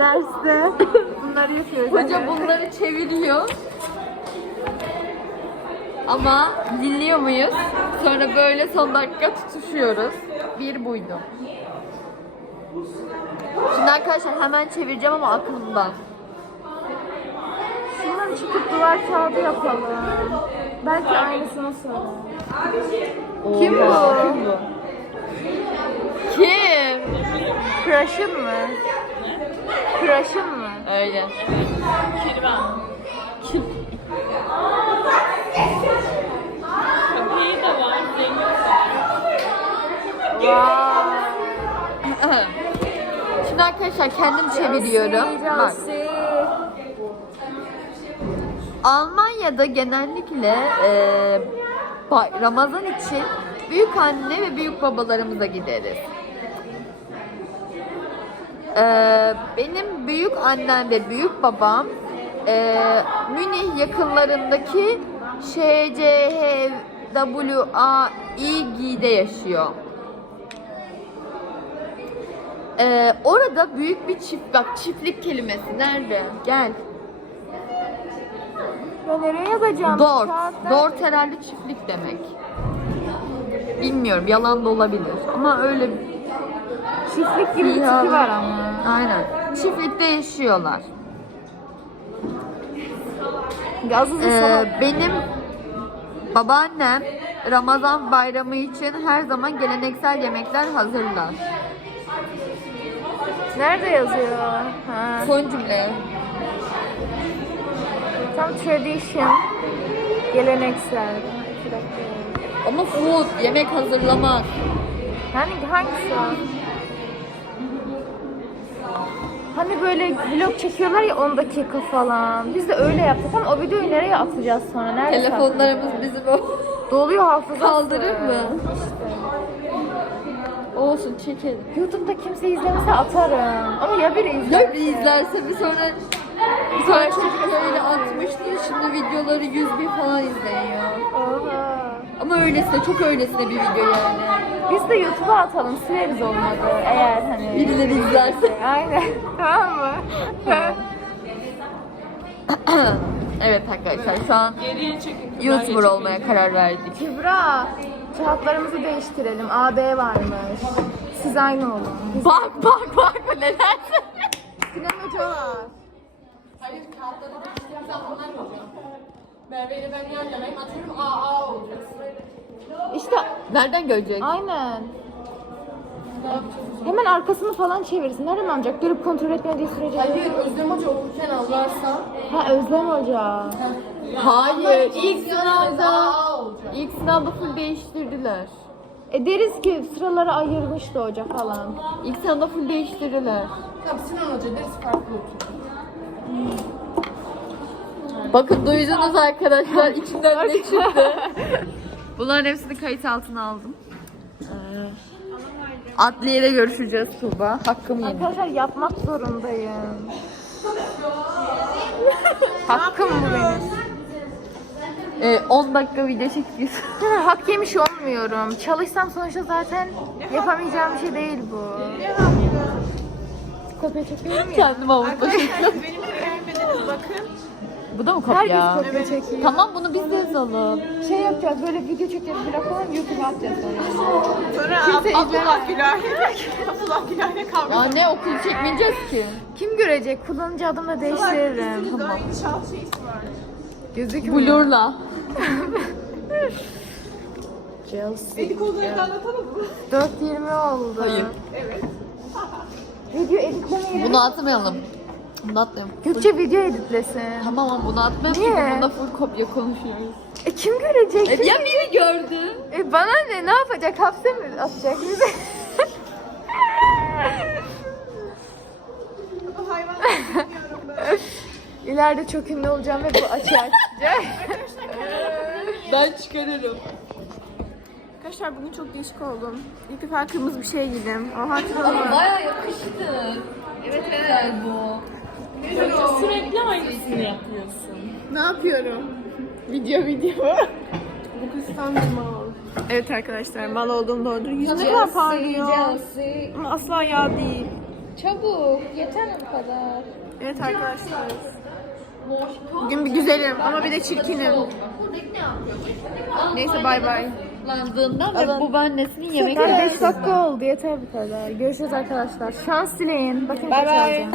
işte. Bunları yapıyoruz. Hoca bunları çeviriyor. Ama dinliyor muyuz? Sonra böyle son dakika tutuşuyoruz. Bir buydu. Şimdi arkadaşlar hemen çevireceğim ama aklımda. Şundan çıkıp duvar kağıdı yapalım. Belki aynısını bu? Kim bu? Kim? Crush'ın mı? Crush'ın mı? Öyle. Köpeği de var. Zengin. Wow. Şimdi arkadaşlar kendim çeviriyorum. Bak. Almanya'da genellikle e, Ramazan için büyük anne ve büyük babalarımıza gideriz. E, benim büyük annem ve büyük babam e, Münih yakınlarındaki SCHWAİG'de yaşıyor. E, orada büyük bir çift, bak çiftlik kelimesi nerede? Gel. Ben nereye yazacağım? Dort. Kağıtlar- Dort herhalde çiftlik demek. Bilmiyorum yalan da olabilir ama öyle Çiftlik gibi bir tipi var ama. aynen. Çiftlikte yaşıyorlar. Gazlı Ee, benim babaannem Ramazan bayramı için her zaman geleneksel yemekler hazırlar. Nerede yazıyor? Ha. Son cümle. Tam tradition. Geleneksel. Dakika. Ama food, yemek hazırlamak. Hani hangisi? Hani böyle vlog çekiyorlar ya 10 dakika falan. Biz de öyle yaptık ama o videoyu nereye atacağız sonra? Nerede Telefonlarımız bizim o. Doluyor hafızası. Kaldırır mı? İşte. Olsun çekelim. YouTube'da kimse izlemese atarım. Ama ya biri izler. Ya bir izlerse bir sonra bir sonra çocuk öyle atmıştı şimdi videoları 100 bin falan izleniyor. Oha. Ama öylesine çok öylesine bir video yani. Biz de YouTube'a atalım sileriz olmadı eğer hani. Birileri izlerse. Aynen. tamam mı? evet arkadaşlar şu an YouTuber olmaya karar verdik. Kübra, kağıtlarımızı değiştirelim. AB varmış. Siz aynı olun. Bak bak bak neler Sinan Hoca var. Hayır kağıtları değiştirdiğim zamanlar hocam. Merve ile ben yan yanayım atıyorum AA olacağız. İşte Nereden görecek? aynen. Hemen arkasını falan çevirsin. Nereden alacak? Görüp kontrol etmediği sürece. Hayır Özlem Hoca okurken anlarsa. Ha Özlem Hoca. Hayır ilk sınavda ilk sınavda full değiştirdiler. E deriz ki sıraları ayırmıştı hoca falan. İlk sınavda full değiştirdiler. Tamam Sinan Hoca ders farklı oturdu. Bakın duydunuz arkadaşlar içinden ne çıktı. Bunların hepsini kayıt altına aldım. Ee, Adliyede görüşeceğiz Tuğba. Hakkım yemin. Arkadaşlar yapmak zorundayım. Hakkım bu benim. Ee, 10 dakika video çekeceğiz. Hak yemiş olmuyorum. Çalışsam sonuçta zaten yapamayacağım bir şey değil bu. Kopya çekiyorum ya. Kendim avutla çekiyorum. bakın. Bu da mı Herkes kopya? kopya çekiyor. Tamam bunu biz de yazalım. Şey yapacağız böyle video çekeceğiz falan YouTube'a atacağız sonra. Sonra Abdullah Gülay'e Abdullah Gülay'e kavga Ya ne okul çekmeyeceğiz ki? Kim görecek? Kullanıcı adımı da değiştiririm. Daha inşaat şeysi var. Gözükmüyor. Blurla. Chelsea. Da anlatalım mı? 4.20 oldu. Hayır. Evet. Video editlemeyi. Bunu atmayalım. Bunu atmayalım. Gökçe video editlesin. Tamam ama bunu atmayalım Niye? çünkü bunda full kopya konuşuyoruz. E kim görecek? E, ya biri gördü? E bana ne? Ne yapacak? Hapse mi atacak bizi? Bu hayvan İleride çok ünlü olacağım ve bu açığa çıkacak. Ben çıkarırım. Arkadaşlar bugün çok değişik oldum. İlk defa kırmızı bir şey giydim. O Ama hatırlamıyorum. baya yakıştı. Evet güzel bu. Sürekli aynısını yapıyorsun. Ne yapıyorum? Video video. Bu kız tam bir mal. Evet arkadaşlar mal olduğum doğrudur. Yüz ne kadar parlıyor. Ama asla yağ değil. Çabuk. Yeter o kadar. Evet arkadaşlar. Bugün bir güzelim ama bir de çirkinim. Neyse bay bay. Landığından ve babaannesinin yemek Yani 5 dakika oldu yeter bu kadar. Görüşürüz arkadaşlar. Şans dileyin. Bakın bay. alacağım.